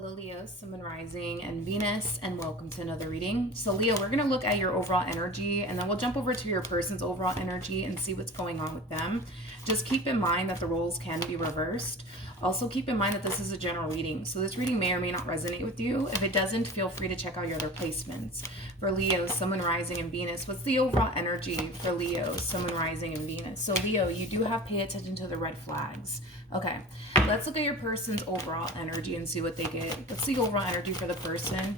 Hello Leo, Sun, Moon, Rising, and Venus, and welcome to another reading. So Leo, we're going to look at your overall energy, and then we'll jump over to your person's overall energy and see what's going on with them. Just keep in mind that the roles can be reversed. Also keep in mind that this is a general reading, so this reading may or may not resonate with you. If it doesn't, feel free to check out your other placements. For Leo, Sun, Moon, Rising, and Venus, what's the overall energy for Leo, Sun, Moon, Rising, and Venus? So Leo, you do have to pay attention to the red flags. Okay, let's look at your person's overall energy and see what they get. What's the overall energy for the person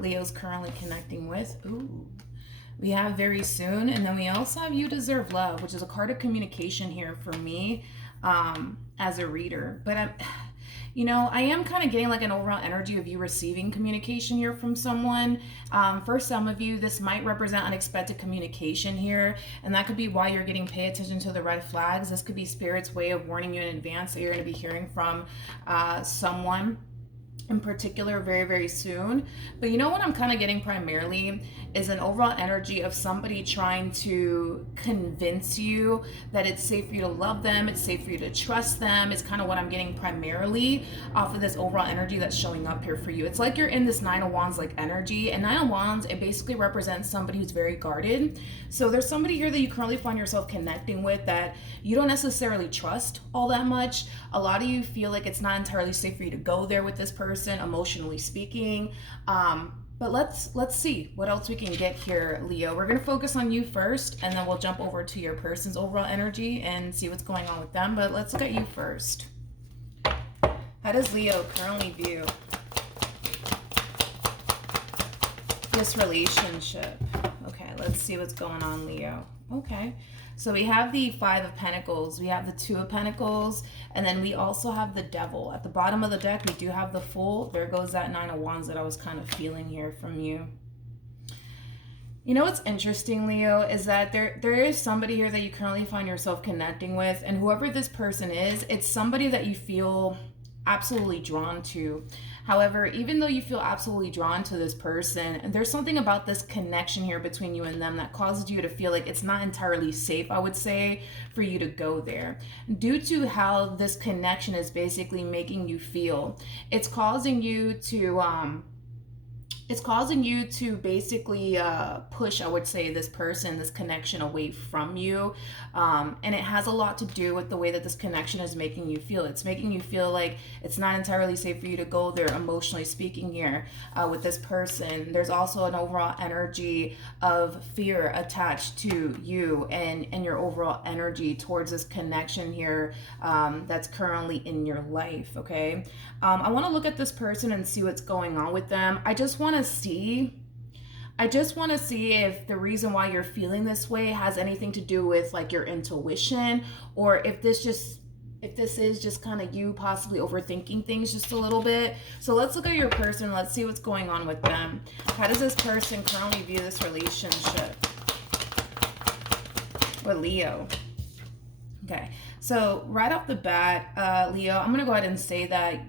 Leo's currently connecting with? Ooh, we have very soon, and then we also have you deserve love, which is a card of communication here for me as a reader. But I am kind of getting like an overall energy of you receiving communication here from someone. For some of you, this might represent unexpected communication here, and that could be why you're getting pay attention to the red flags. This could be Spirit's way of warning you in advance that you're going to be hearing from someone in particular very, very soon. But you know what I'm kind of getting primarily is an overall energy of somebody trying to convince you that it's safe for you to love them, it's safe for you to trust them. It's kind of what I'm getting primarily off of this overall energy that's showing up here for you. It's like you're in this Nine of Wands like energy, and Nine of Wands, it basically represents somebody who's very guarded. So there's somebody here that you currently find yourself connecting with that you don't necessarily trust all that much. A lot of you feel like it's not entirely safe for you to go there with this person, emotionally speaking. But let's see what else we can get here, Leo. We're going to focus on you first, and then we'll jump over to your person's overall energy and see what's going on with them. But let's look at you first. How does Leo currently view this relationship? Okay, let's see what's going on, Leo. Okay, so we have the Five of Pentacles, we have the Two of Pentacles, and then we also have the Devil. At the bottom of the deck, we do have the Fool. There goes that Nine of Wands that I was kind of feeling here from you. You know what's interesting, Leo, is that there is somebody here that you currently find yourself connecting with, and whoever this person is, it's somebody that you feel absolutely drawn to. However, even though you feel absolutely drawn to this person, there's something about this connection here between you and them that causes you to feel like it's not entirely safe, I would say, for you to go there. Due to how this connection is basically making you feel, it's causing you to basically push, I would say, this person, this connection away from you. And it has a lot to do with the way that this connection is making you feel. It's making you feel like it's not entirely safe for you to go there, emotionally speaking here, with this person. There's also an overall energy of fear attached to you and your overall energy towards this connection here that's currently in your life, okay? I want to look at this person and see what's going on with them. I just want to see if the reason why you're feeling this way has anything to do with like your intuition, or if this is just kind of you possibly overthinking things just a little bit. So let's look at your person. Let's see what's going on with them. How does this person currently view this relationship with Leo? Okay, so right off the bat, Leo, I'm going to go ahead and say that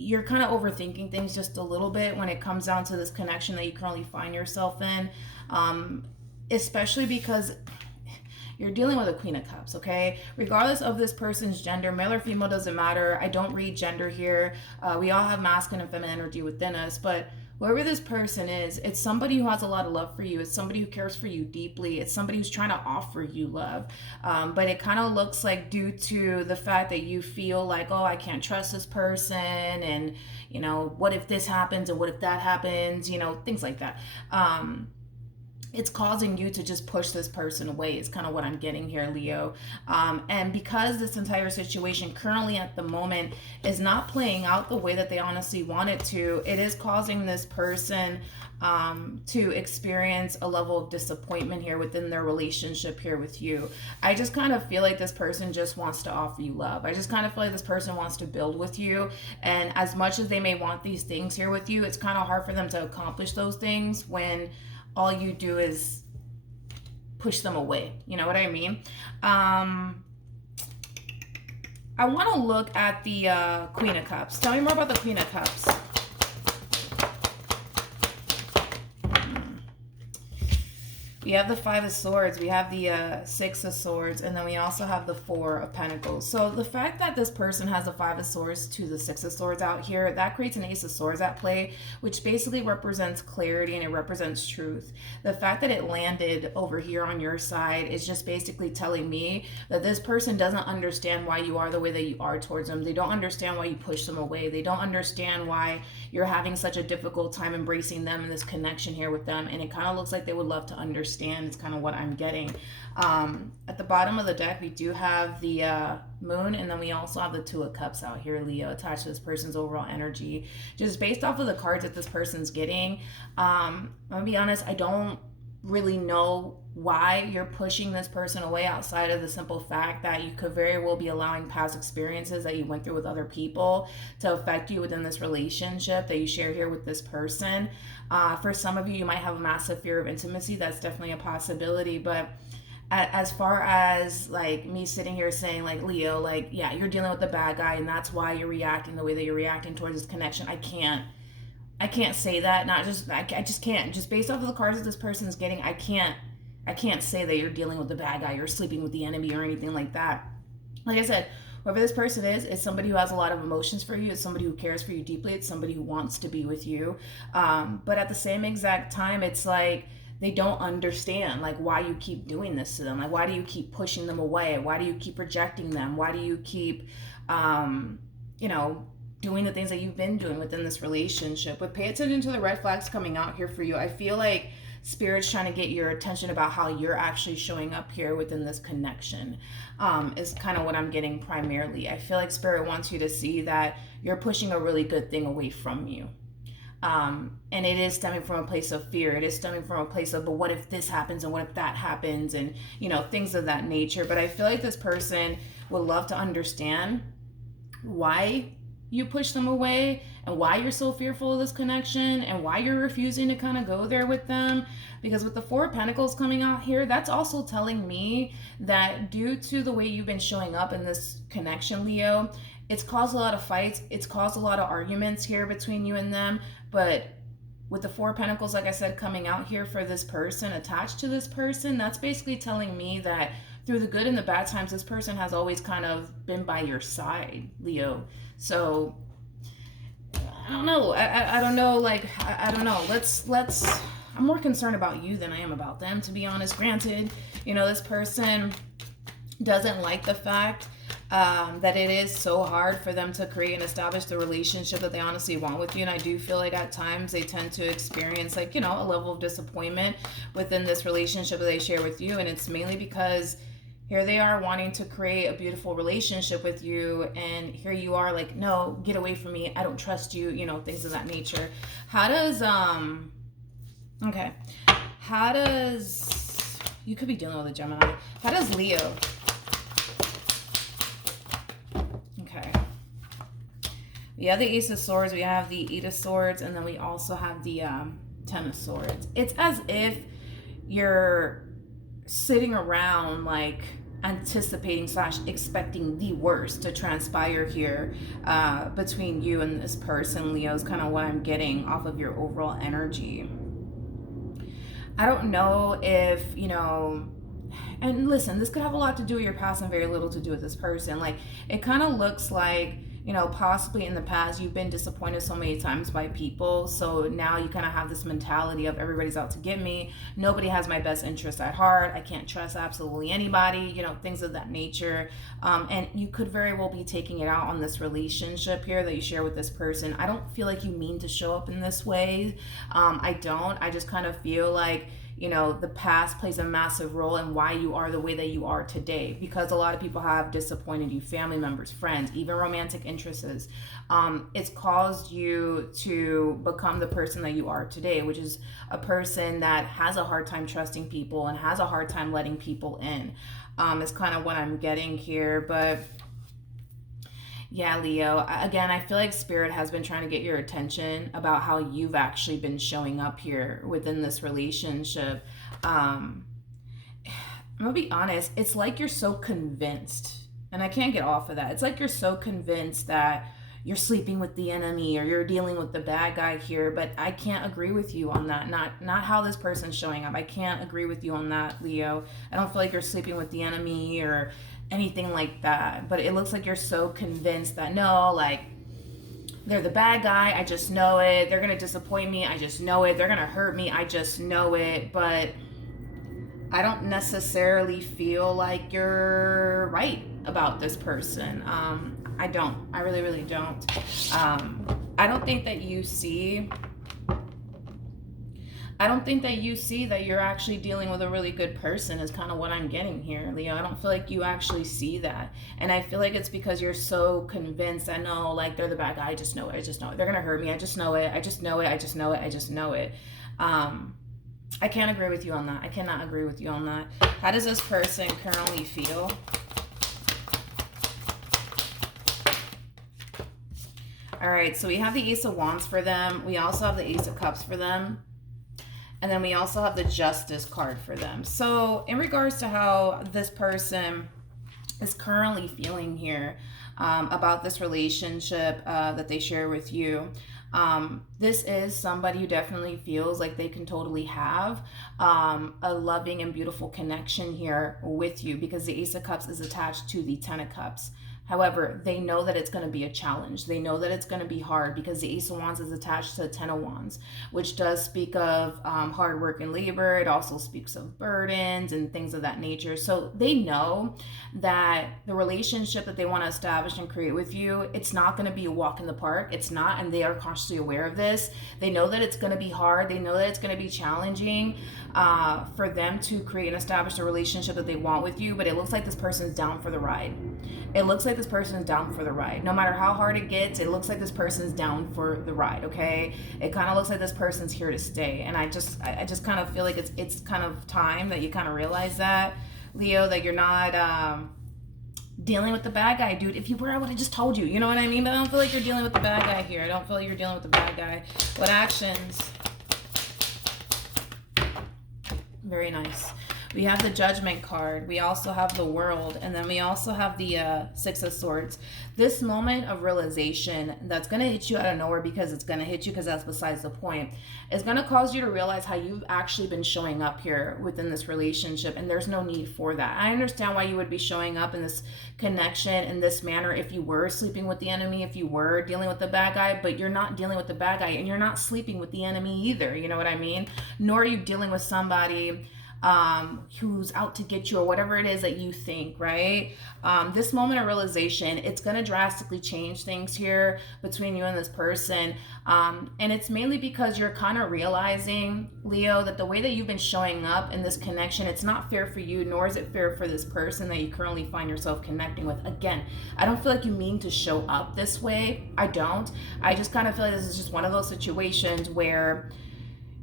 you're kind of overthinking things just a little bit when it comes down to this connection that you currently find yourself in, especially because you're dealing with a Queen of Cups, okay? Regardless of this person's gender, male or female, doesn't matter. I don't read gender here. We all have masculine and feminine energy within us, but whoever this person is, it's somebody who has a lot of love for you. It's somebody who cares for you deeply. It's somebody who's trying to offer you love. But it kind of looks like due to the fact that you feel like, oh, I can't trust this person. And, what if this happens? And what if that happens? Things like that. It's causing you to just push this person away is kind of what I'm getting here, Leo. And because this entire situation currently at the moment is not playing out the way that they honestly want it to, it is causing this person to experience a level of disappointment here within their relationship here with you. I just kind of feel like this person just wants to offer you love. I just kind of feel like this person wants to build with you. And as much as they may want these things here with you, it's kind of hard for them to accomplish those things when all you do is push them away. You know what I mean? I want to look at the Queen of Cups. Tell me more about the Queen of Cups. We have the Five of Swords, we have the Six of Swords, and then we also have the Four of Pentacles. So the fact that this person has the Five of Swords to the Six of Swords out here, that creates an Ace of Swords at play, which basically represents clarity and it represents truth. The fact that it landed over here on your side is just basically telling me that this person doesn't understand why you are the way that you are towards them. They don't understand why you push them away. They don't understand why you're having such a difficult time embracing them and this connection here with them. And it kind of looks like they would love to understand. It's kind of what I'm getting. At the bottom of the deck, we do have the moon, and then we also have the Two of Cups out here, Leo, attached to this person's overall energy. Just based off of the cards that this person's getting, I'm gonna be honest, I don't really know why you're pushing this person away outside of the simple fact that you could very well be allowing past experiences that you went through with other people to affect you within this relationship that you share here with this person. For some of you, you might have a massive fear of intimacy. That's definitely a possibility. But as far as like me sitting here saying like, Leo, like, yeah, you're dealing with the bad guy and that's why you're reacting the way that you're reacting towards this connection, I can't say that. I just can't. Just based off of the cards that this person is getting, I can't say that you're dealing with the bad guy, you're sleeping with the enemy or anything like that. Like I said, whoever this person is, it's somebody who has a lot of emotions for you. It's somebody who cares for you deeply. It's somebody who wants to be with you. But at the same exact time, it's like they don't understand like why you keep doing this to them. Like, why do you keep pushing them away? Why do you keep rejecting them? Why do you keep, doing the things that you've been doing within this relationship? But pay attention to the red flags coming out here for you. I feel like Spirit's trying to get your attention about how you're actually showing up here within this connection, is kind of what I'm getting primarily. I feel like Spirit wants you to see that you're pushing a really good thing away from you. And it is stemming from a place of fear. It is stemming from a place of, but what if this happens and what if that happens, and things of that nature. But I feel like this person would love to understand why you push them away and why you're so fearful of this connection and why you're refusing to kind of go there with them. Because with the Four of Pentacles coming out here, that's also telling me that due to the way you've been showing up in this connection, Leo, it's caused a lot of fights. It's caused a lot of arguments here between you and them. But with the Four of Pentacles, like I said, coming out here for this person, attached to this person, that's basically telling me that through the good and the bad times, this person has always kind of been by your side, Leo. So I don't know. I don't know. Like, I don't know. Let's, I'm more concerned about you than I am about them, to be honest. Granted, this person doesn't like the fact that it is so hard for them to create and establish the relationship that they honestly want with you. And I do feel like at times they tend to experience like, a level of disappointment within this relationship that they share with you. And it's mainly because here they are wanting to create a beautiful relationship with you, and here you are like, no, get away from me. I don't trust you, things of that nature. How does, you could be dealing with a Gemini. How does Leo, we have the Ace of Swords, we have the Eight of Swords, and then we also have the Ten of Swords. It's as if you're sitting around like anticipating / expecting the worst to transpire here between you and this person, Leo, is kind of what I'm getting off of your overall energy. I don't know if, and listen, this could have a lot to do with your past and very little to do with this person. Like, it kind of looks like, possibly in the past you've been disappointed so many times by people, so now you kind of have this mentality of everybody's out to get me, nobody has my best interest at heart, I can't trust absolutely anybody, things of that nature. And you could very well be taking it out on this relationship here that you share with this person. I don't feel like you mean to show up in this way. I just kind of feel like the past plays a massive role in why you are the way that you are today, because a lot of people have disappointed you, family members, friends, even romantic interests. It's caused you to become the person that you are today, which is a person that has a hard time trusting people and has a hard time letting people in. Is kind of what I'm getting here. But yeah, Leo, again, I feel like Spirit has been trying to get your attention about how you've actually been showing up here within this relationship. I'm gonna be honest, it's like you're so convinced, and I can't get off of that. It's like you're so convinced that you're sleeping with the enemy or you're dealing with the bad guy here, but I can't agree with you on that. Not how this person's showing up. I can't agree with you on that, Leo. I don't feel like you're sleeping with the enemy or anything like that, but it looks like you're so convinced that no, like, they're the bad guy, I just know it. They're gonna disappoint me, I just know it. They're gonna hurt me, I just know it. But I don't necessarily feel like you're right about this person. I don't. I really, really don't. I don't think that you see that you're actually dealing with a really good person is kind of what I'm getting here, Leo. I don't feel like you actually see that. And I feel like it's because you're so convinced, I know, like, they're the bad guy, I just know it, I just know it. They're gonna hurt me, I just know it, I just know it, I just know it, I just know it. I can't agree with you on that. I cannot agree with you on that. How does this person currently feel? All right, so we have the Ace of Wands for them. We also have the Ace of Cups for them. And then we also have the Justice card for them. So in regards to how this person is currently feeling here about this relationship that they share with you, this is somebody who definitely feels like they can totally have a loving and beautiful connection here with you, because the Ace of Cups is attached to the Ten of Cups. However, they know that it's going to be a challenge. They know that it's going to be hard because the Ace of Wands is attached to the Ten of Wands, which does speak of hard work and labor. It also speaks of burdens and things of that nature. So they know that the relationship that they want to establish and create with you, it's not going to be a walk in the park. It's not, and they are consciously aware of this. They know that it's going to be hard. They know that it's going to be challenging for them to create and establish a relationship that they want with you, but it looks like this person's down for the ride. It looks like this person is down for the ride. No matter how hard it gets, it looks like this person's down for the ride, okay? It kind of looks like this person's here to stay. And I just kind of feel like it's kind of time that you kind of realize that, Leo, that you're not dealing with the bad guy, dude. If you were, I would have just told you. You know what I mean? But I don't feel like you're dealing with the bad guy here. I don't feel like you're dealing with the bad guy. What actions? Very nice. We have the Judgment card. We also have the World. And then we also have the Six of Swords. This moment of realization that's going to hit you out of nowhere, because it's going to hit you because that's besides the point, is going to cause you to realize how you've actually been showing up here within this relationship. And there's no need for that. I understand why you would be showing up in this connection in this manner if you were sleeping with the enemy, if you were dealing with the bad guy, but you're not dealing with the bad guy and you're not sleeping with the enemy either. You know what I mean? Nor are you dealing with somebody who's out to get you or whatever it is that you think, right? This moment of realization, it's going to drastically change things here between you and this person. And it's mainly because you're kind of realizing, Leo, that the way that you've been showing up in this connection, it's not fair for you, nor is it fair for this person that you currently find yourself connecting with. Again, I don't feel like you mean to show up this way. I don't. I just kind of feel like this is just one of those situations where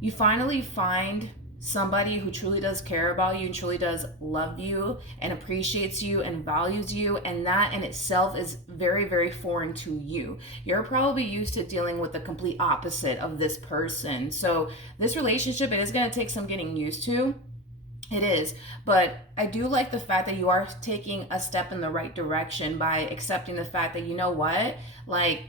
you finally find somebody who truly does care about you and truly does love you and appreciates you and values you, and that in itself is very, very foreign to you. You're probably used to dealing with the complete opposite of this person. So this relationship, it is going to take some getting used to. It is, but I do like the fact that you are taking a step in the right direction by accepting the fact that, you know what, like,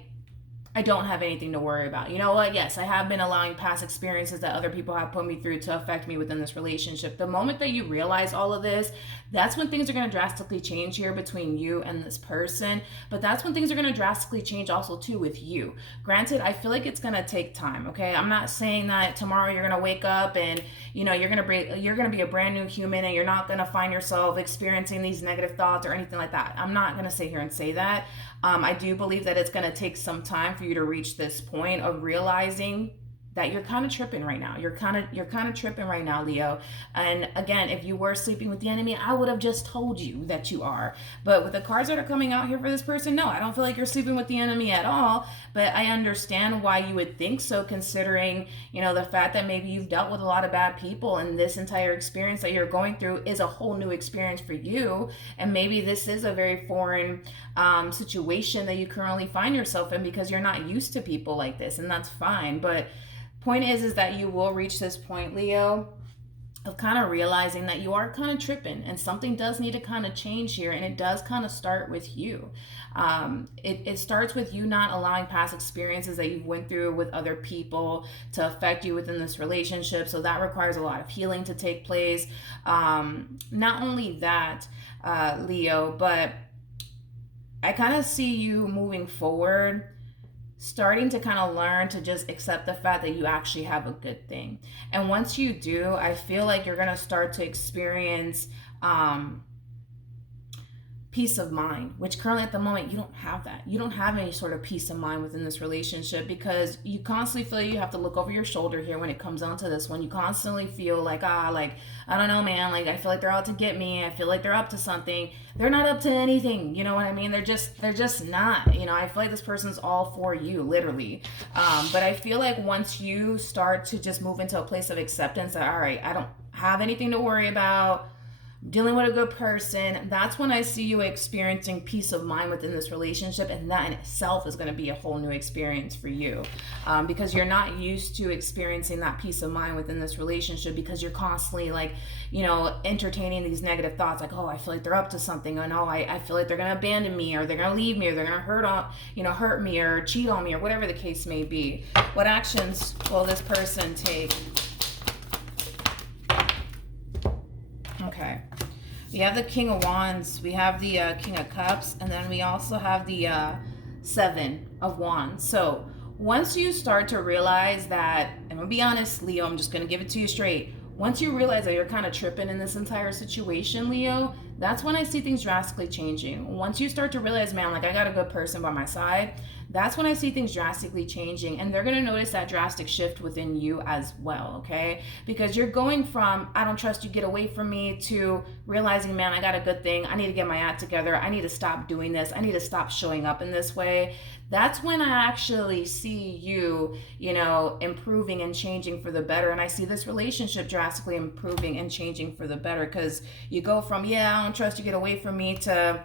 I don't have anything to worry about. You know what? Yes, I have been allowing past experiences that other people have put me through to affect me within this relationship. The moment that you realize all of this, that's when things are going to drastically change here between you and this person. But that's when things are going to drastically change also too with you. Granted, I feel like it's going to take time, okay? I'm not saying that tomorrow you're going to wake up and, you know, you're going to be a brand new human and you're not going to find yourself experiencing these negative thoughts or anything like that. I'm not going to sit here and say that. I do believe that it's going to take some time for you to reach this point of realizing that you're kind of tripping right now. You're kind of tripping right now, Leo. And again, if you were sleeping with the enemy, I would have just told you that you are. But with the cards that are coming out here for this person, no, I don't feel like you're sleeping with the enemy at all. But I understand why you would think so, considering, you know, the fact that maybe you've dealt with a lot of bad people and this entire experience that you're going through is a whole new experience for you. And maybe this is a very foreign situation that you currently find yourself in because you're not used to people like this, and that's fine. But point is that you will reach this point, Leo, of kind of realizing that you are kind of tripping and something does need to kind of change here, and it does kind of start with you. It starts with you not allowing past experiences that you've went through with other people to affect you within this relationship. So that requires a lot of healing to take place. Not only that, Leo, but I kind of see you moving forward, starting to kind of learn to just accept the fact that you actually have a good thing. And once you do, I feel like you're going to start to experience peace of mind, which currently at the moment you don't have that. You don't have any sort of peace of mind within this relationship because you constantly feel you have to look over your shoulder here when it comes down to this one. You constantly feel like, like, I don't know, man, like I feel like they're out to get me. I feel like they're up to something. They're not up to anything. You know what I mean? They're just not, I feel like this person's all for you, literally. But I feel like once you start to just move into a place of acceptance that, all right, I don't have anything to worry about, dealing with a good person, that's when I see you experiencing peace of mind within this relationship. And that in itself is going to be a whole new experience for you, because you're not used to experiencing that peace of mind within this relationship, because you're constantly like, entertaining these negative thoughts like, oh, I feel like they're up to something, or no, I feel like they're going to abandon me, or they're going to leave me, or they're going to hurt me or cheat on me, or whatever the case may be. What actions will this person take? Okay. We have the King of Wands, we have the King of Cups, and then we also have the Seven of Wands. So once you start to realize that, I'm going to be honest, Leo, I'm just going to give it to you straight. Once you realize that you're kind of tripping in this entire situation, Leo, that's when I see things drastically changing. Once you start to realize, man, like I got a good person by my side, that's when I see things drastically changing. And they're going to notice that drastic shift within you as well, okay? Because you're going from, I don't trust you, get away from me, to realizing, man, I got a good thing. I need to get my act together. I need to stop doing this. I need to stop showing up in this way. That's when I actually see you, improving and changing for the better. And I see this relationship drastically improving and changing for the better, because you go from, I don't trust you, get away from me, to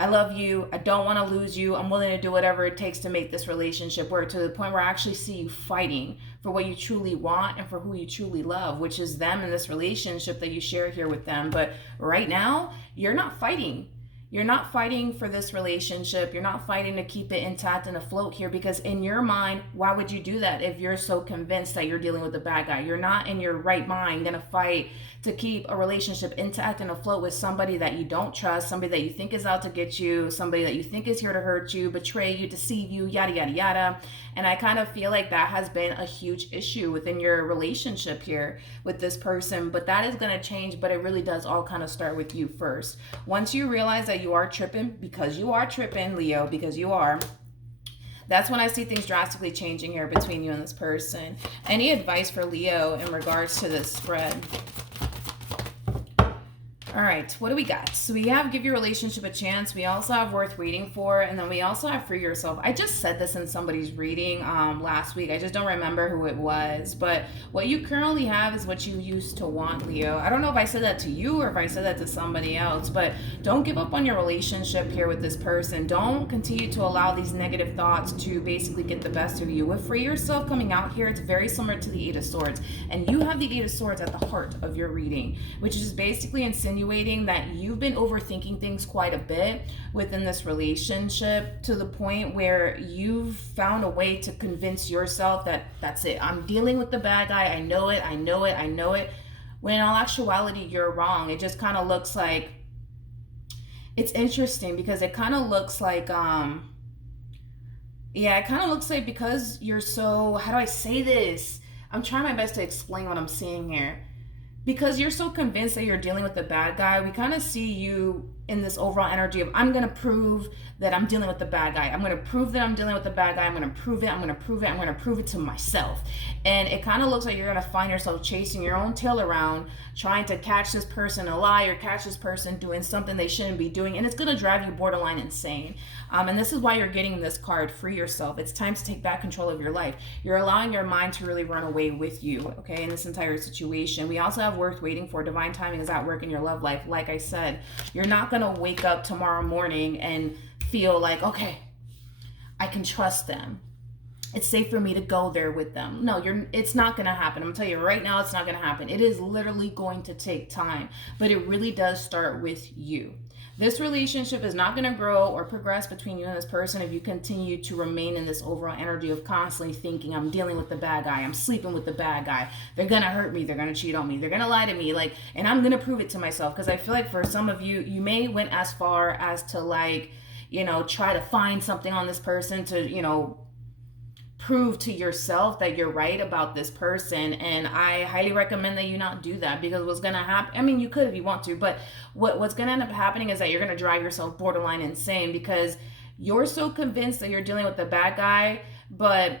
I love you, I don't want to lose you, I'm willing to do whatever it takes to make this relationship work, to the point where I actually see you fighting for what you truly want and for who you truly love, which is them in this relationship that you share here with them. But right now, you're not fighting. You're not fighting for this relationship. You're not fighting to keep it intact and afloat here, because in your mind, why would you do that if you're so convinced that you're dealing with the bad guy? You're not in your right mind going to fight to keep a relationship intact and afloat with somebody that you don't trust, somebody that you think is out to get you, somebody that you think is here to hurt you, betray you, deceive you, yada, yada, yada. And I kind of feel like that has been a huge issue within your relationship here with this person. But that is going to change, but it really does all kind of start with you first. Once you realize that you are tripping, because you are tripping, Leo, because you are, that's when I see things drastically changing here between you and this person. Any advice for Leo in regards to this spread? All right, what do we got? So we have give your relationship a chance. We also have worth waiting for. And then we also have free yourself. I just said this in somebody's reading last week. I just don't remember who it was. But what you currently have is what you used to want, Leo. I don't know if I said that to you or if I said that to somebody else. But don't give up on your relationship here with this person. Don't continue to allow these negative thoughts to basically get the best of you. With free yourself coming out here, it's very similar to the Eight of Swords. And you have the Eight of Swords at the heart of your reading, which is basically insinuating that you've been overthinking things quite a bit within this relationship, to the point where you've found a way to convince yourself that that's it. I'm dealing with the bad guy. I know it. When in all actuality, you're wrong. It just kind of looks like, it's interesting because it kind of looks like, because you're so, how do I say this? I'm trying my best to explain what I'm seeing here. Because you're so convinced that you're dealing with the bad guy, we kind of see you in this overall energy of, I'm going to prove that I'm dealing with the bad guy. I'm going to prove that I'm dealing with the bad guy. I'm going to prove it. I'm going to prove it. I'm going to prove it to myself. And it kind of looks like you're going to find yourself chasing your own tail around, trying to catch this person a lie or catch this person doing something they shouldn't be doing. And it's going to drive you borderline insane. And this is why you're getting this card, Free Yourself. It's time to take back control of your life. You're allowing your mind to really run away with you, okay, in this entire situation. We also have worth waiting for. Divine timing is at work in your love life. Like I said, you're not going to wake up tomorrow morning and feel like, okay, I can trust them. it's safe for me to go there with them. No, it's not going to happen. I'm going to tell you right now, it's not going to happen. It is literally going to take time, but it really does start with you. This relationship is not going to grow or progress between you and this person if you continue to remain in this overall energy of constantly thinking, I'm dealing with the bad guy, I'm sleeping with the bad guy, they're going to hurt me, they're going to cheat on me, they're going to lie to me, like, and I'm going to prove it to myself. Because I feel like for some of you, you may went as far as to, like, you know, try to find something on this person to, you know, prove to yourself that you're right about this person. And I highly recommend that you not do that, because what's gonna happen, I mean, you could if you want to, but what's gonna end up happening is that you're gonna drive yourself borderline insane, because you're so convinced that you're dealing with the bad guy, but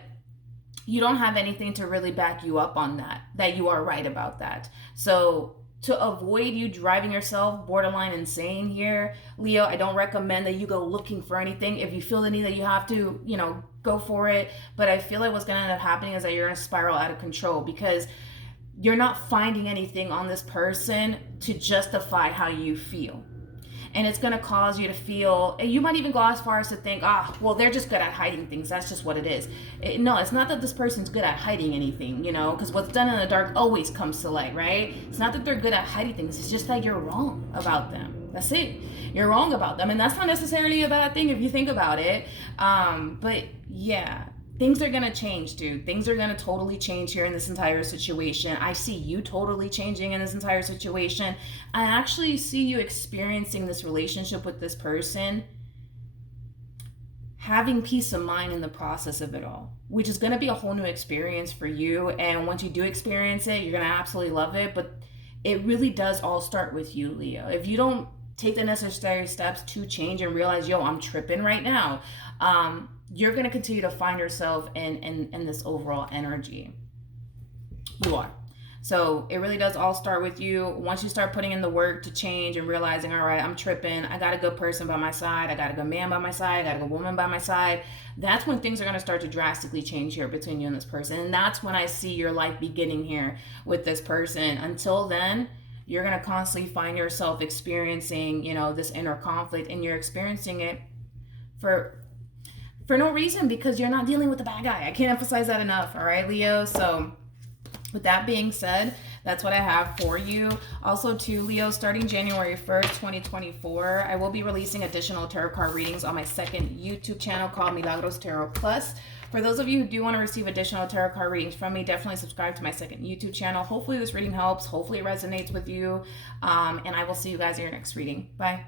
you don't have anything to really back you up on that you are right about that. So to avoid you driving yourself borderline insane here, Leo, I don't recommend that you go looking for anything. If you feel the need that you have to, you know, go for it. But I feel like what's going to end up happening is that you're going to spiral out of control, because you're not finding anything on this person to justify how you feel. And it's going to cause you to feel, and you might even go as far as to think, well, they're just good at hiding things. That's just what it is. No, it's not that this person's good at hiding anything, you know, because what's done in the dark always comes to light, right? It's not that they're good at hiding things. It's just that you're wrong about them. That's it. You're wrong about them. And that's not necessarily a bad thing if you think about it. But yeah, things are going to change, dude. Things are going to totally change here in this entire situation. I see you totally changing in this entire situation. I actually see you experiencing this relationship with this person, having peace of mind in the process of it all, which is going to be a whole new experience for you. And once you do experience it, you're going to absolutely love it. But it really does all start with you, Leo. If you don't take the necessary steps to change and realize, yo, I'm tripping right now, you're going to continue to find yourself in this overall energy. You are. So it really does all start with you. Once you start putting in the work to change and realizing, all right, I'm tripping, I got a good person by my side, I got a good man by my side, I got a good woman by my side, that's when things are going to start to drastically change here between you and this person. And that's when I see your life beginning here with this person. Until then, you're going to constantly find yourself experiencing, you know, this inner conflict, and you're experiencing it for no reason, because you're not dealing with the bad guy. I can't emphasize that enough. All right, Leo. So with that being said, that's what I have for you. Also, too, Leo, starting January 1st, 2024, I will be releasing additional tarot card readings on my second YouTube channel called Milagros Tarot Plus. For those of you who do want to receive additional tarot card readings from me, definitely subscribe to my second YouTube channel. Hopefully this reading helps. Hopefully it resonates with you. And I will see you guys in your next reading. Bye.